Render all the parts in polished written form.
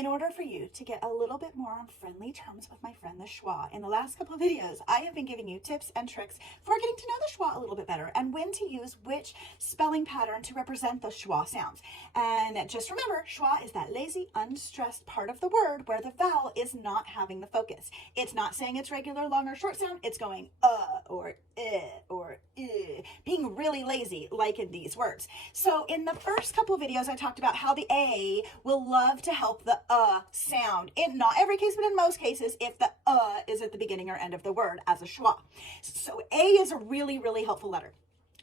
in order for you to get a little bit more on friendly terms with my friend the schwa, in the last couple of videos, I have been giving you tips and tricks for getting to know the schwa a little bit better and when to use which spelling pattern to represent those schwa sounds. And just remember, schwa is that lazy, unstressed part of the word where the vowel is not having the focus. It's not saying its regular long or short sound. It's going or or being really lazy like in these words. So in the first couple of videos, I talked about how the A will love to help the sound. In not every case, but in most cases, if the is at the beginning or end of the word as a schwa. So A is a really, really helpful letter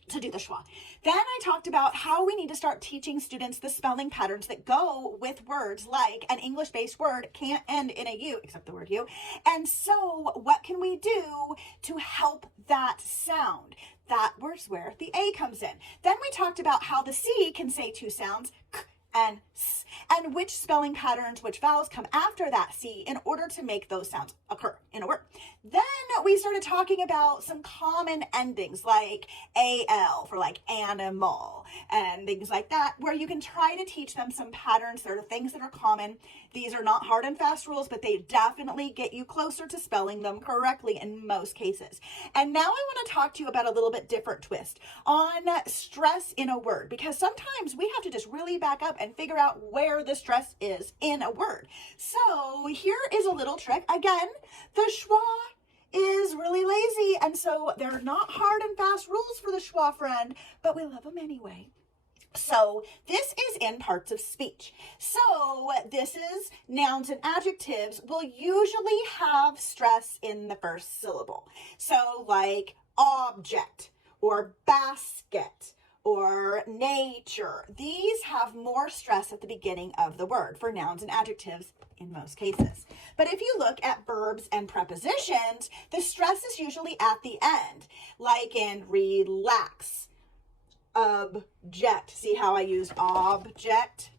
to do the schwa. Then I talked about how we need to start teaching students the spelling patterns that go with words like an English-based word can't end in a U, except the word U. And so what can we do to help that sound? That was where the A comes in. Then we talked about how the C can say two sounds, k and s, and which spelling patterns, which vowels come after that C in order to make those sounds occur in a word. Then we started talking about some common endings like AL for like animal and things like that, where you can try to teach them some patterns. There are things that are common. These are not hard and fast rules, but they definitely get you closer to spelling them correctly in most cases. And now I want to talk to you about a little bit different twist on stress in a word, because sometimes we have to just really back up and figure out where the stress is in a word. So here is a little trick. Again, the schwa is really lazy, and so they're not hard and fast rules for the schwa friend, but we love them anyway. So this is in parts of speech. So this is nouns and adjectives will usually have stress in the first syllable. So like object or basket or nature. These have more stress at the beginning of the word for nouns and adjectives in most cases. But if you look at verbs and prepositions, the stress is usually at the end, like in relax, object. See how I used object?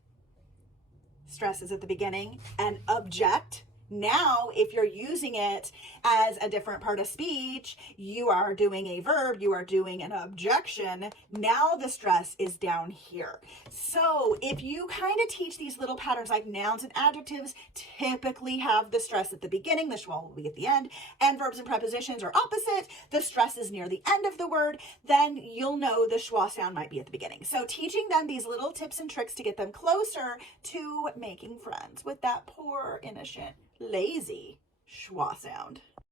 Stress is at the beginning, and object. Now, if you're using it as a different part of speech, you are doing a verb, you are doing an objection. Now the stress is down here. So if you kind of teach these little patterns like nouns and adjectives typically have the stress at the beginning, the schwa will be at the end, and verbs and prepositions are opposite, the stress is near the end of the word, then you'll know the schwa sound might be at the beginning. So teaching them these little tips and tricks to get them closer to making friends with that poor, innocent, lazy schwa sound.